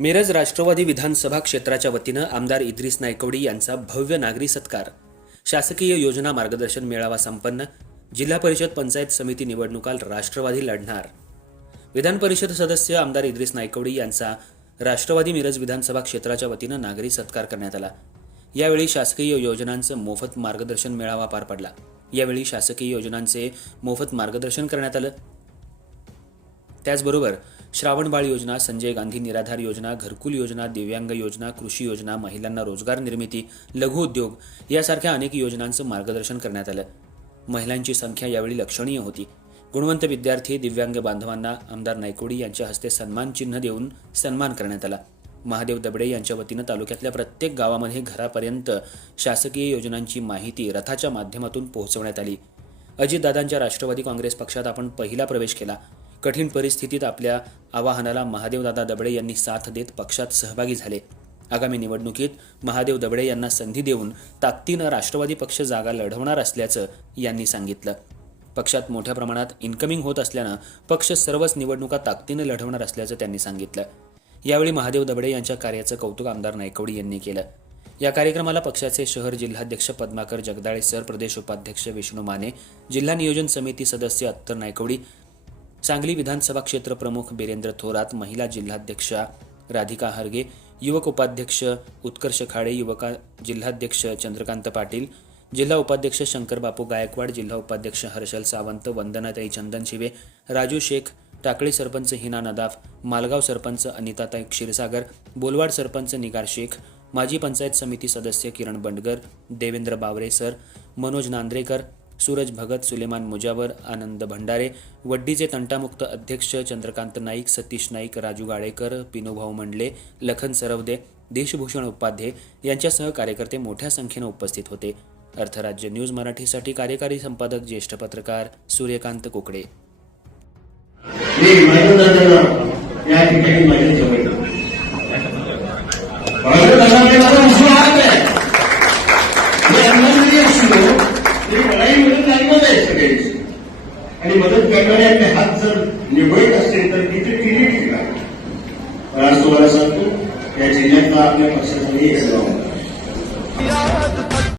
मिरज राष्ट्रवादी विधानसभा क्षेत्राच्या वतीनं आमदार इद्रिस नायकवडी यांचा भव्य नागरी सत्कार. शासकीय योजना मार्गदर्शन मेळावा संपन्न. जिल्हा परिषद पंचायत समिती निवडणुकाल राष्ट्रवादी लढणार. विधान परिषद सदस्य आमदार इद्रिस नायकवडी यांचा राष्ट्रवादी मिरज विधानसभा क्षेत्राच्या वतीनं नागरी सत्कार करण्यात आला. यावेळी शासकीय योजनांचं मोफत मार्गदर्शन मेळावा पार पडला. यावेळी शासकीय योजनांचे मोफत मार्गदर्शन करण्यात आलं. त्याचबरोबर श्रावणबाळ योजना संजय गांधी निराधार योजना घरकुल योजना दिव्यांग योजना कृषी योजना महिलांना रोजगार निर्मिती लघु उद्योग यासारख्या अनेक योजनांचं मार्गदर्शन करण्यात आलं. महिलांची संख्या यावेळी लक्षणीय होती. गुणवंत विद्यार्थी दिव्यांग बांधवांना आमदार नायकोडी यांच्या हस्ते सन्मान चिन्ह देऊन सन्मान करण्यात आला. महादेव दबडे यांच्या वतीनं तालुक्यातल्या प्रत्येक गावामध्ये घरापर्यंत शासकीय योजनांची माहिती रथाच्या माध्यमातून पोहोचवण्यात आली. अजितदादांच्या राष्ट्रवादी काँग्रेस पक्षात आपण पहिला प्रवेश केला. कठीण परिस्थितीत आपल्या आवाहनाला महादेवदादा दबडे यांनी साथ देत पक्षात सहभागी झाले. आगामी निवडणुकीत महादेव दबडे यांना संधी देऊन ताकदीनं राष्ट्रवादी पक्ष जागा लढवणार असल्याचं यांनी सांगितलं. पक्षात मोठ्या प्रमाणात इन्कमिंग होत असल्यानं पक्ष सर्वच निवडणुका ताकदीनं लढवणार असल्याचं त्यांनी सांगितलं. यावेळी महादेव दबडे यांच्या कार्याचं कौतुक आमदार नायकवडी यांनी केलं. या कार्यक्रमाला पक्षाचे शहर जिल्हाध्यक्ष पद्माकर जगदाळे सर प्रदेश उपाध्यक्ष विष्णू माने जिल्हा नियोजन समिती सदस्य अत्तर नायकवडी सांगली विधानसभा क्षेत्र प्रमुख बिरेंद्र थोरात महिला जिल्हाध्यक्षा राधिका हरगे युवक उपाध्यक्ष उत्कर्ष खाडे युवका जिल्हाध्यक्ष चंद्रकांत पाटील जिल्हा उपाध्यक्ष शंकर बापू गायकवाड जिल्हा उपाध्यक्ष हर्षल सावंत वंदनाताई चंदन शिवे राजू शेख टाकळी सरपंच हिना नदाफ मालगाव सरपंच अनिताताई क्षीरसागर बोलवाड सरपंच निगार शेख माजी पंचायत समिती सदस्य किरण बंडगर देवेंद्र बावरे सर मनोज नांद्रेकर सूरज भगत सुलेमान मुजावर आनंद भंडारे वड्डीचे तंटामुक्त अध्यक्ष चंद्रकांत नाईक सतीश नाईक राजू गाळेकर पिनोभाऊ मंडले लखन सरवदे देशभूषण उपाध्ये यांच्यासह कार्यकर्ते मोठ्या संख्येनं उपस्थित होते. अर्थराज्य न्यूज मराठीसाठी कार्यकारी संपादक ज्येष्ठ पत्रकार सूर्यकांत कुकडे. द्यायची आणि मदत करणाऱ्यांचे हात जर निवडत असतील तर तिथे तिने ठीक आहे आज तुम्हाला सांगतो या जिल्ह्यातला आपल्या पक्षाचा एक